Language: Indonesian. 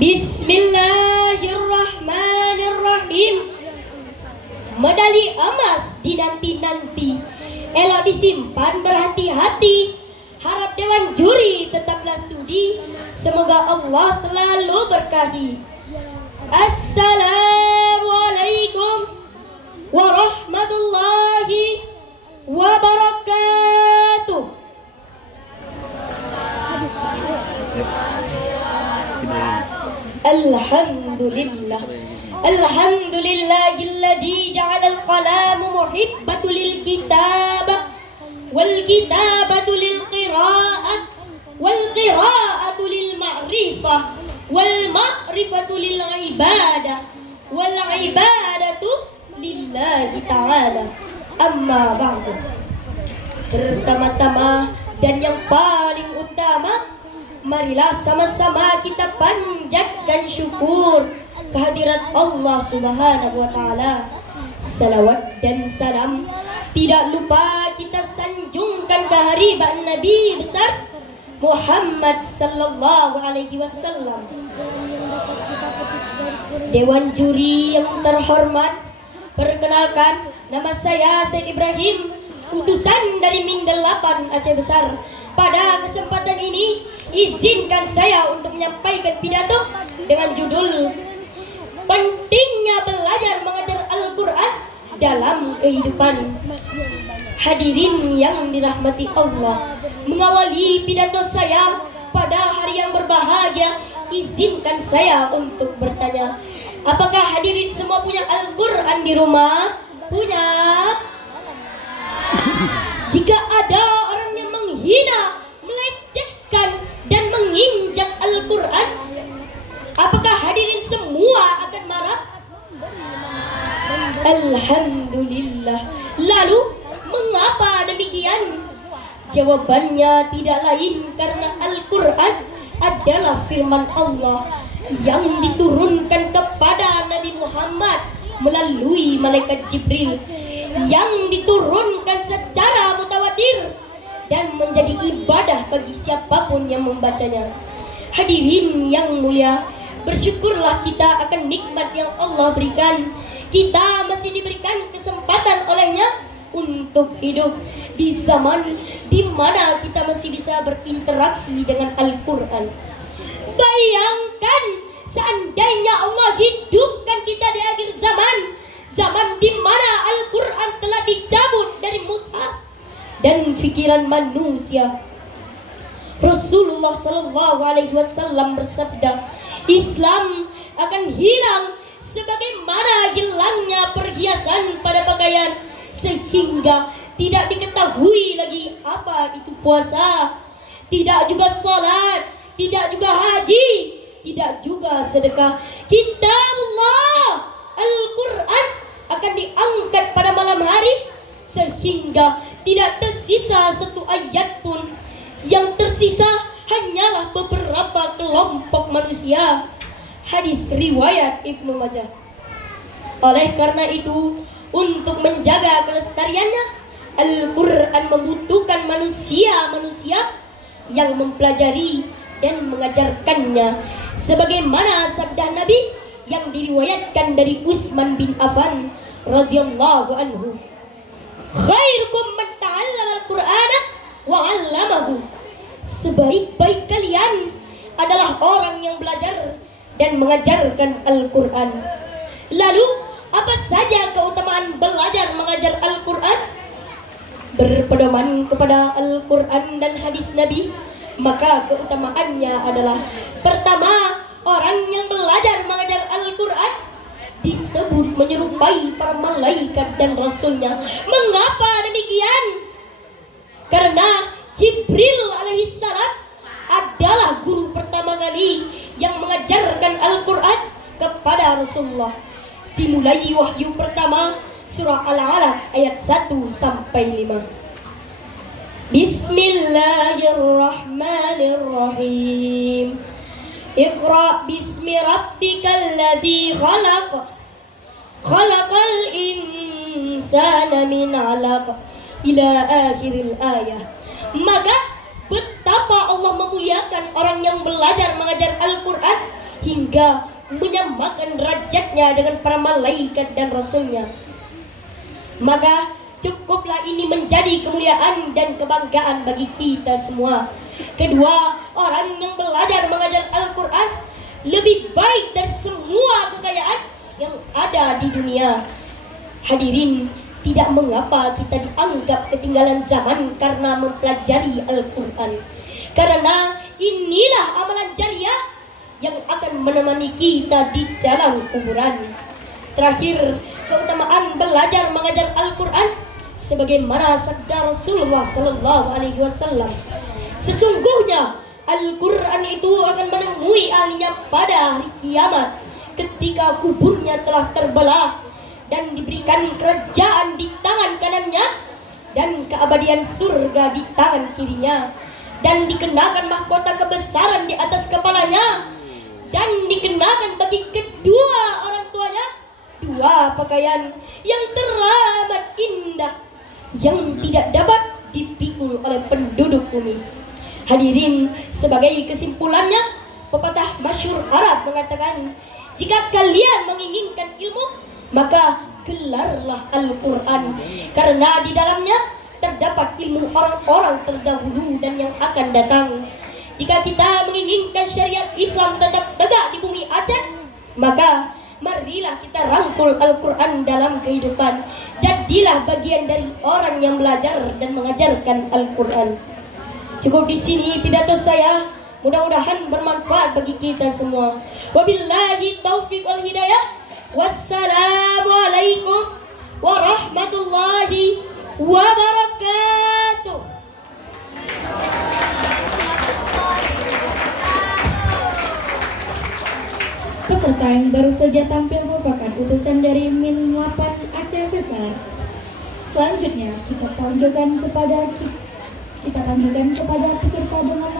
Bismillahirrahmanirrahim. Medali emas dinanti-nanti, elok disimpan berhati-hati. Harap dewan juri tetaplah sudi, semoga Allah selalu berkahi. Assalamualaikum warahmatullahi wabarakatuh. Alhamdulillah. Alhamdulillahilladzi ja'ala al-qalamu muhibbatu lil kitab wal kitabatu lil qira'ah wal qira'atu lil ma'rifah wal ma'rifatu lil ibadah wal ibadatu lillahi ta'ala. Amma ba'du. Pertama-tama dan yang paling utama, marilah sama-sama kita panjatkan syukur kehadirat Allah Subhanahu wa taala. Salawat dan salam tidak lupa kita sanjungkan ke hariban Nabi besar Muhammad sallallahu alaihi wasallam. Dewan juri yang terhormat, perkenalkan, nama saya Syed Ibrahim, utusan dari Min 8 Aceh Besar. Pada kesempatan ini, izinkan saya untuk menyampaikan pidato dengan judul Pentingnya Belajar Mengajar Al-Quran dalam Kehidupan. Hadirin yang dirahmati Allah, mengawali pidato saya pada hari yang berbahagia, izinkan saya untuk bertanya, apakah hadirin semua punya Al-Quran di rumah? Punya? Jika ada orang yang menghina, melecehkan, dan menginjak Al-Quran, apakah hadirin semua akan marah? Alhamdulillah. Lalu, mengapa demikian? Jawabannya tidak lain karena Al-Quran adalah firman Allah yang diturunkan kepada Nabi Muhammad melalui malaikat Jibril, yang diturunkan secara mutawatir dan menjadi ibadah bagi siapapun yang membacanya. Hadirin yang mulia, bersyukurlah kita akan nikmat yang Allah berikan. Kita masih diberikan kesempatan olehnya untuk hidup di zaman di mana kita masih bisa berinteraksi dengan Al-Quran. Bayangkan seandainya Allah hidupkan kita di akhir zaman, zaman di mana Al-Quran telah dicabut dari mushaf dan pikiran manusia. Rasulullah sallallahu alaihi wasallam bersabda, Islam akan hilang sebagaimana hilangnya perhiasan pada pakaian, sehingga tidak diketahui lagi apa itu puasa, tidak juga salat, tidak juga haji, tidak juga sedekah. Kitabullah Al-Quran akan diangkat pada malam hari sehingga tidak tersisa satu ayat pun. Yang tersisa hanyalah beberapa kelompok manusia. Hadis riwayat Ibnu Majah. Oleh karena itu, untuk menjaga kelestariannya, Al-Quran membutuhkan manusia-manusia yang mempelajari dan mengajarkannya, sebagaimana sabda Nabi yang diriwayatkan dari Utsman bin Affan radhiyallahu anhu, khairukum man ta'allama al-Qur'ana wa 'allamahu. Sebaik-baik kalian adalah orang yang belajar dan mengajarkan Al-Quran. Lalu, apa saja keutamaan belajar mengajar Al-Quran? Berpedoman kepada Al-Quran dan hadis Nabi, maka keutamaannya adalah: pertama, orang yang belajar mengajar Al-Quran disebut menyerupai para malaikat dan rasulnya. Mengapa demikian? Karena Jibril alaihissalam adalah guru pertama kali yang mengajarkan Al-Quran kepada Rasulullah. Dimulai wahyu pertama surah Al-Alaq ayat 1 sampai 5. Bismillahirrahmanirrahim. Iqra bismi rabbikal ladzi khalaq. Khalaqal insana min 'alaq. Ila akhiril ayah. Maka betapa Allah memuliakan orang yang belajar mengajar Al-Quran hingga hingga menyamakan derajatnya dengan para malaikat dan rasulnya. Maka cukuplah ini menjadi kemuliaan dan kebanggaan bagi kita semua. Kedua, orang yang belajar mengajar Al-Quran lebih baik dari semua kekayaan yang ada di dunia. Hadirin, tidak mengapa kita dianggap ketinggalan zaman karena mempelajari Al-Quran. Karena inilah amalan jariah yang akan menemani kita di dalam kuburan. Terakhir, keutamaan belajar mengajar Al-Quran sebagaimana sabda Rasulullah sallallahu alaihi wasallam. Sesungguhnya Al-Quran itu akan menemui ahlinya pada hari kiamat ketika kuburnya telah terbelah dan diberikan kerajaan di tangan kanannya dan keabadian surga di tangan kirinya, dan dikenakan mahkota kebesaran di atas kepalanya, dan dikenakan bagi kedua orang tuanya dua pakaian yang teramat indah yang tidak dapat dipikul oleh penduduk bumi. Hadirin, sebagai kesimpulannya, pepatah masyhur Arab mengatakan, jika kalian menginginkan ilmu, maka gelarlah Al-Quran, karena di dalamnya terdapat ilmu orang-orang terdahulu dan yang akan datang. Jika kita menginginkan syariat Islam tetap tegak di bumi Aceh, maka marilah kita rangkul Al-Quran dalam kehidupan. Jadilah bagian dari orang yang belajar dan mengajarkan Al-Quran. Cukup di sini pidato saya. Mudah-mudahan bermanfaat bagi kita semua. Wabillahi taufiq wal hidayah. Wassalamualaikum warahmatullahi wabarakatuh. Peserta yang baru saja tampil merupakan utusan dari Min 8 Aceh Besar. Selanjutnya kita panggilkan kepada peserta dengan